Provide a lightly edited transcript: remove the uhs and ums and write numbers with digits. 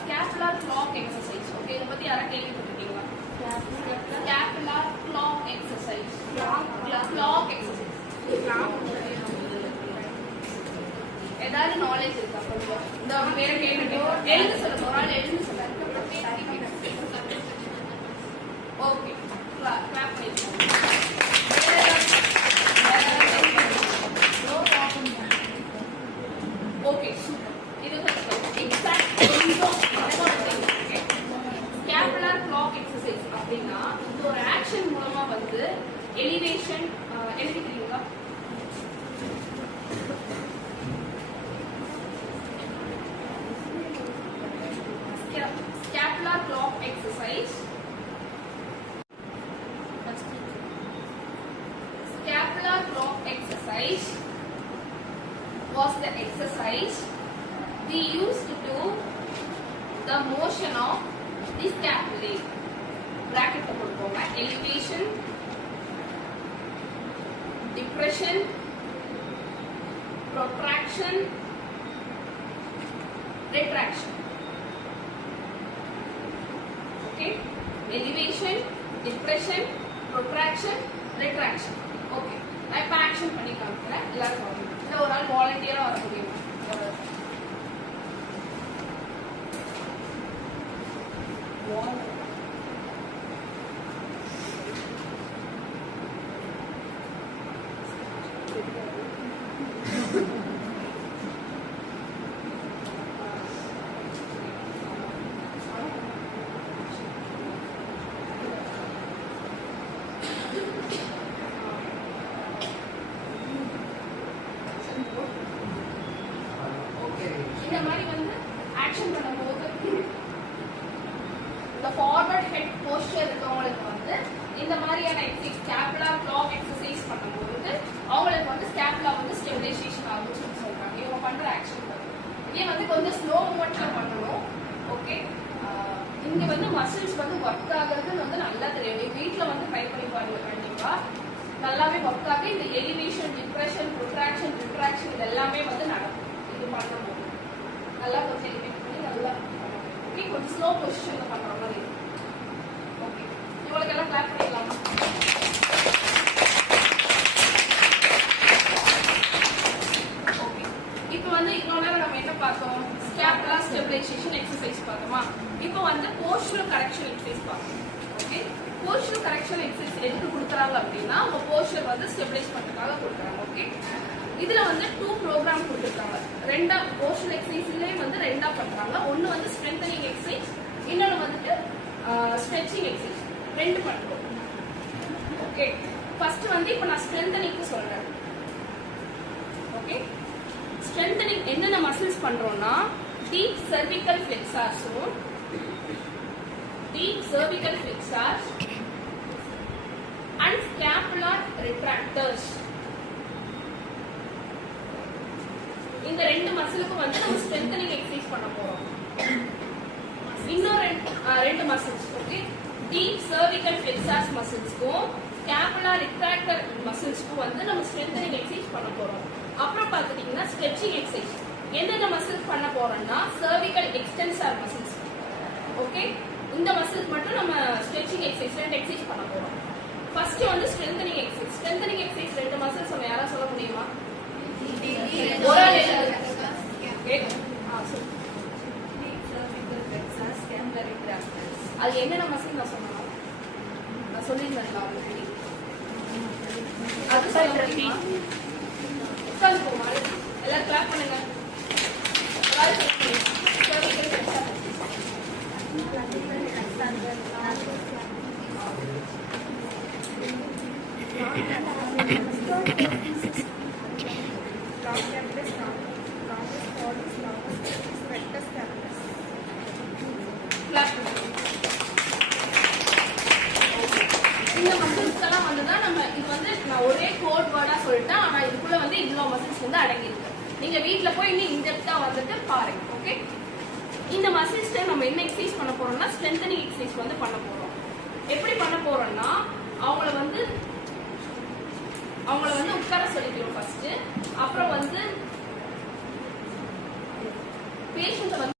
Scapular clock exercise. Okay, இத பத்தி யாரா கேள்விப்பட்டிருக்கீங்களா? Scapular clock exercise. Clock exercise. ஏதாவது நாலேஜ் இருக்கா கொஞ்சம்? இந்த வேற கேள்விப்பட்டிருக்கீங்களா? எழுந்து சொல்லுங்க, ஒரு ஆள் எழுந்து சொல்லுங்க. ஓகே, கிளாப் பண்ணிக்கோங்க. Okay, super. இது எக்ஸாக்ட் ஸ்கேப்புலர் கிளாக் எக்ஸசைஸ் அப்படின்னா இந்த ஒரு ஆக்ஷன் மூலமா வந்து elevation எழுதிக்கிறீங்களா? Scapular clock exercise. Scapular clock exercise was the exercise we used to do the motion of the scapulae. Bracket போடுவோங்க. Elevation, depression, protraction, retraction. Okay, elevation, depression, protraction, retraction. Okay, நான் இப்ப action பண்ணி காமிக்கிறேன். எல்லாரும் பாருங்க. இல்ல ஒரு ஆள் வாலண்டியரா வர முடியுமா? இந்த மாதிரி வந்து ஆக்ஷன் பண்ணும்போது இந்த ஃபார்வர்ட் ஹெட் போஸ்டர் இருக்கவங்களுக்கு வந்து இந்த மாதிரியான எக்ஸசைஸ் ஸ்கேப்புலர் கிளாக் எக்ஸசைஸ் பண்ணும்போது அவங்களுக்கு வந்து ஸ்கேப்புலா வந்து ஸ்டெபிலைசேஷன் ஆகும்னு சொல்றாங்க. இவங்க பண்ற ஆக்ஷன் இதே வந்து கொஞ்சம் ஸ்லோ மூமெண்ட்ல பண்ணணும். ஓகே, இங்க வந்து மசில்ஸ் வந்து ஒர்க் ஆகுறதுன்னு வந்து நல்லா தெரியும். நீங்க வீட்டுல வந்து ட்ரை பண்ணி பாருங்க, கண்டிப்பா நல்லாவே ஒர்க் ஆகி இந்த எலிவேஷன், டிப்ரெஷன், ப்ரொட்ராக்ஷன், ரிட்ராக்ஷன் இது எல்லாமே வந்து நடக்கும். இது பண்ணும்போது நல்லா கொஞ்சம் எலிவேட் பண்ணி நல்லா ஓகே, கொஞ்சம் ஸ்லோ பொசிஷன்ல பண்ற மாதிரி. ஓகே, இவங்களுக்கு எல்லாம் கிளாப் பண்ணிடலாமா? ஓகே, இப்போ வந்து இவ்வளவு நேரம் நம்ம என்ன பார்த்தோம்? ஸ்கேப்புலர் ஸ்டெபிலைசேஷன் எக்ஸசைஸ் பார்த்தோமா? இப்போ வந்து போஸ்டரல் கரெக்ஷன் எக்ஸசைஸ் பார்த்தோம். ஓகே, போஸ்டரல் கரெக்ஷன் எக்ஸசைஸ் எதுக்கு கொடுக்குறாங்க அப்படின்னா உங்க போஸ்டர் வந்து ஸ்டெபிலைஸ் பண்றதுக்காக கொடுக்குறாங்க. ஓகே, இதுல வந்து 2 ப்ரோக்ராம் கொடுத்துருக்காங்க. ரெண்டா போஸ்டரல் எக்ஸசைஸ்லயே வந்து ரெண்டா பண்றாங்க. ஒன்னு வந்து ஸ்ட்ரென்தனிங் எக்ஸசைஸ், இன்னொன்னு வந்துட்டு ஸ்ட்ரெச்சிங் எக்ஸசைஸ். ரெண்டு பண்றோம். ஓகே, ஃபர்ஸ்ட் வந்து இப்போ நான் ஸ்ட்ரென்தனிங்க்கு சொல்றேன். ஓகே, ஸ்ட்ரென்தனிங் என்னென்ன மசில்ஸ் பண்றோம்னா டீப் சர்விக்கல் ஃபிளெக்ஸார்ஸும் deep cervical flexors and scapular retractors. இந்த ரெண்டு மசிலுக்கு வந்து நம்ம ஸ்ட்ரென்தனிங் எக்ஸசைஸ் பண்ண போறோம். இன்னும் ரெண்டு muscles. Okay, deep cervical flexors மசில்ஸ்க்கும் scapular retractor மசில்ஸ்க்கும் வந்து நம்ம ஸ்ட்ரென்தனிங் எக்ஸசைஸ் பண்ண போறோம். அப்புறம் பார்த்துட்டீங்கன்னா ஸ்ட்ரெச்சிங் எக்ஸசைஸ் என்னென்ன மசில்ஸ் பண்ண போறோம்னா cervical extensor மசில்ஸ். ஓகே, இந்த மசில்ஸ் மட்டும் நம்ம ஸ்ட்ரெச்சிங் எக்ஸசைஸ் ரெண்டு எக்ஸசைஸ் பண்ண போறோம். ஃபர்ஸ்ட் வந்து ஸ்ட்ரென்தனிங் எக்ஸசைஸ். ஸ்ட்ரென்தனிங் எக்ஸசைஸ் ரெண்டு மசில்ஸ் நம்ம யாரா சொல்ல முடியுமா? ஒரு ஆள் எழுதுங்க. ஓகே, அது என்னென்ன மசில் நான் சொன்னேன்? நான் சொல்லியிருந்தேன் ஆல்ரெடி. அது சொல்றீங்க. உட்கார்ந்து போமா, எல்லாரும் கிளாப் பண்ணுங்க. இந்த மசில்ஸ் எல்லாம் வந்துதான் நம்ம இது வந்து நான் ஒரே கோட் வேர்டா சொல்லிட்டேன். ஆனா இதுக்குள்ள வந்து இவ்வளவு மசில்ஸ் வந்து அடங்கி இருக்கு. நீங்க வீட்டுல போய் இன்னும் இன்டெப்தா வந்துட்டு பாருங்க. ஓகே, இந்த மசில்ஸ்ல நம்ம என்ன எக்ஸசைஸ் பண்ண போறோம்னா ஸ்ட்ரென்தனிங் எக்ஸசைஸ் வந்து பண்ண போறோம். எப்படி பண்ண போறோம்னா அவங்கள வந்து உட்கார சொல்லிக்கிறோம் ஃபர்ஸ்ட். அப்புறம் பேஷண்ட்டை வந்து